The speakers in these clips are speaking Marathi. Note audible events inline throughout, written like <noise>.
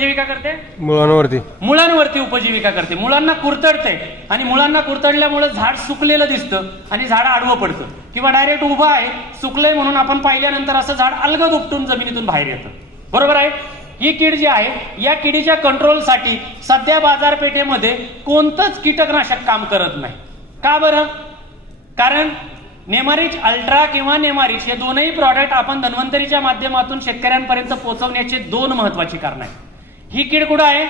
उपजीविका करते? मुळांवरती. मुळांवरती उपजीविका करते. मुळांना कुरतडते. आणि मुळांना कुरतडल्यामुळे झाड सुकलेलं दिसतं आणि झाड आडवं पडतं. किंवा डायरेक्ट उभं आहे सुकलंय म्हणून आपण पाहिल्यानंतर असं झाड अलगद उपटून जमिनीतून बाहेर येतं. बरोबर आहे? ही कीड जी आहे या किडीच्या कंट्रोलसाठी सध्या बाजारपेठेमध्ये कोणतंच कीटकनाशक काम करत नाही. का बरं? कारण नेमारिच अल्ट्रा किंवा नेमारिच हे दोनही प्रॉडक्ट आपण धन्वंतरीच्या माध्यमातून शेतकऱ्यांपर्यंत पोहोचवण्याचे दोन महत्वाची कारण आहेत. ही कीड कुठं आहे?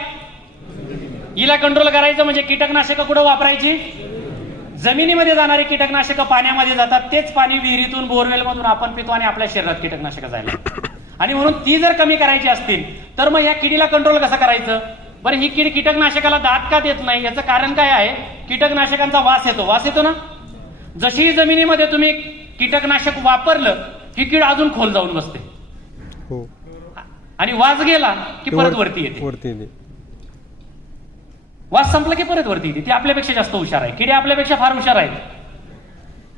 हिला कंट्रोल करायचं म्हणजे कीटकनाशकं कुठं वापरायची? जमिनीमध्ये जाणारी कीटकनाशकं पाण्यामध्ये जातात. तेच पाणी विहिरीतून बोरवेल मधून आपण पितो आणि आपल्या शरीरात कीटकनाशकं जायला आणि म्हणून ती जर कमी करायची असतील तर मग या किडीला कंट्रोल कसं करायचं? बरं ही कीड कीटकनाशकाला दात का देत नाही? याचं कारण काय आहे? कीटकनाशकांचा वास येतो. वास येतो ना? जशी जमिनीमध्ये तुम्ही कीटकनाशक वापरलं ही कीड अजून खोल जाऊन बसते. हो. आणि वास गेला की परत वर- वरती येते. वरती येते. वास संपला की परत वरती येते. ती आपल्यापेक्षा जास्त हुशार आहे किडे आपल्यापेक्षा फार हुशार आहेत.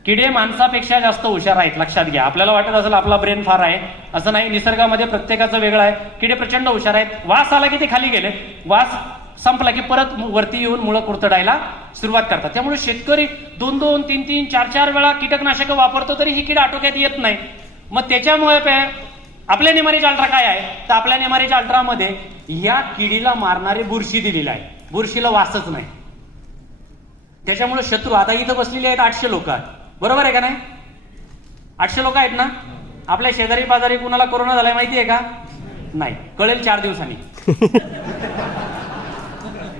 किडे माणसापेक्षा जास्त हुशार आहेत. लक्षात घ्या. आपल्याला वाटत असेल आपला ब्रेन फार आहे. असं नाही. निसर्गामध्ये प्रत्येकाचं वेगळं आहे. किडे प्रचंड हुशार आहेत. वास आला की ते खाली गेले. वास संपला की परत वरती येऊन मुळं कुरतडायला सुरुवात करतात. त्यामुळे शेतकरी दोन दोन तीन तीन चार चार वेळा कीटकनाशकं वापरतो तरी ही कीड आटोक्यात येत नाही. मग त्याच्यामुळे आपल्या नेमारीच्या अल्ट्रा काय आहे? तर आपल्या नेमारीच्या अल्ट्रामध्ये या किडीला मारणारी बुरशी दिलेली आहे. बुरशीला वासच नाही. त्याच्यामुळे शत्रू आता इथं बसलेले आहेत आठशे लोक बरोबर आहे का नाही? आठशे लोक आहेत ना? आपल्या शेजारी पाजारी कुणाला कोरोना झालाय माहिती आहे का? नाही. कळेल चार दिवसांनी. <laughs>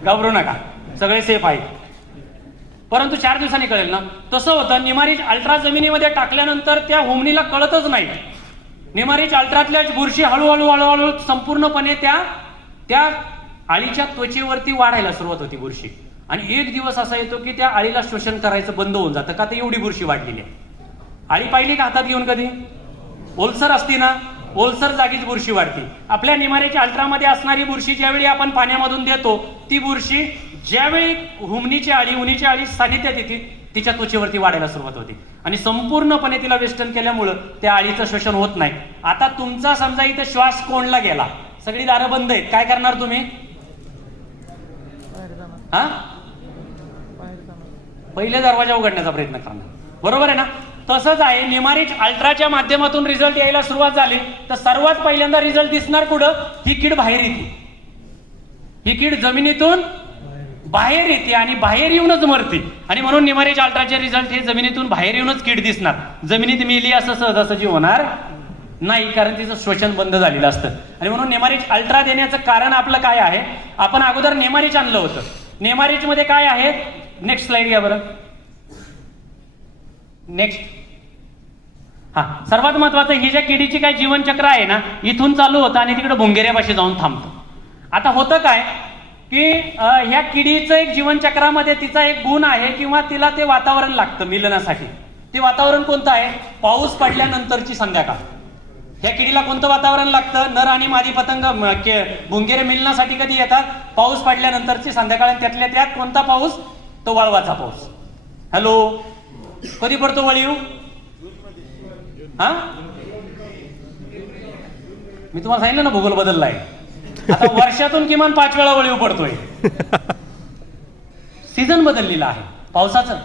घाबरू नका. सगळे सेफ आहेत. परंतु चार दिवसांनी कळेल ना? तसं होतं निमारीच अल्ट्रा जमिनीमध्ये टाकल्यानंतर त्या हुमणीला कळतच नाही. नेमारीच अल्ट्रातल्याच बुरशी हळूहळू हळूहळू संपूर्णपणे त्या त्या आळीच्या त्वचेवरती वाढायला सुरुवात होती बुरशी. आणि एक दिवस असा येतो की त्या आळीला शोषण करायचं बंद होऊन जातं का तर एवढी बुरशी वाढलेली आहे. आळी पाहिली का हातात घेऊन कधी? ओलसर असती ना? ओलसर जागीच बुरशी वाढते. आपल्या निमाऱ्याच्या अल्ट्रामध्ये असणारी बुरशी ज्यावेळी आपण पाण्यामधून देतो ती बुरशी ज्यावेळी हुमणीची आळी उन्हीची आळी सानिध्यात येते तिच्या त्वचेवरती वाढायला सुरुवात होते. आणि संपूर्णपणे तिला वेस्टर्न केल्यामुळं त्या आळीचं शोषण होत नाही. आता तुमचा समजा इथं श्वास कोंडला गेला सगळी दारं बंद आहेत काय करणार तुम्ही? हा? पहिले दरवाजा उघडण्याचा प्रयत्न करणार. बरोबर आहे ना? तसंच आहे निमारिच अल्ट्राच्या माध्यमातून रिझल्ट यायला सुरुवात झाली तर सर्वात पहिल्यांदा रिझल्ट दिसणार कुठं? ही कीड बाहेर येते. ही कीड जमिनीतून बाहेर येते आणि बाहेर येऊनच मरते. आणि म्हणून निमारेज अल्ट्राचे रिझल्ट हे जमिनीतून बाहेर येऊनच कीड दिसणार. जमिनीत मिली असं सहजासहजी होणार नाही कारण तिचं शोषण बंद झालेलं असतं. आणि म्हणून नेमारिच अल्ट्रा देण्याचं कारण आपलं काय आहे? आपण अगोदर नेमारिच आणलं होतं. नेमारिच मध्ये काय आहे? नेक्स्ट स्लाइड घ्या बरं. नेक्स्ट हा सर्वात महत्वाचं ही ज्या किडीची काय जीवनचक्र आहे ना इथून चालू होतं आणि तिकडे भुंगेऱ्यापाशी जाऊन थांबतं. आता होतं काय? की ह्या किडीचं एक जीवनचक्रामध्ये तिचा एक गुण आहे किंवा तिला ते वातावरण लागतं मिलनासाठी. ते वातावरण कोणतं आहे? पाऊस पडल्यानंतरची संध्याकाळ. ह्या किडीला कोणतं वातावरण लागतं? नर आणि मादी पतंग के- भुंगेरे मिलनासाठी कधी येतात? पाऊस पडल्यानंतरची संध्याकाळ त्यातल्या त्यात कोणता पाऊस? तो वळवाचा पाऊस. हॅलो? कधी पडतो वळीव? हा? मी तुम्हाला सांगितलं ना भूगोल बदललाय. आता वर्षातून किमान पाच वेळा वळीव पडतोय सीझन बदललेला आहे. पावसाचं.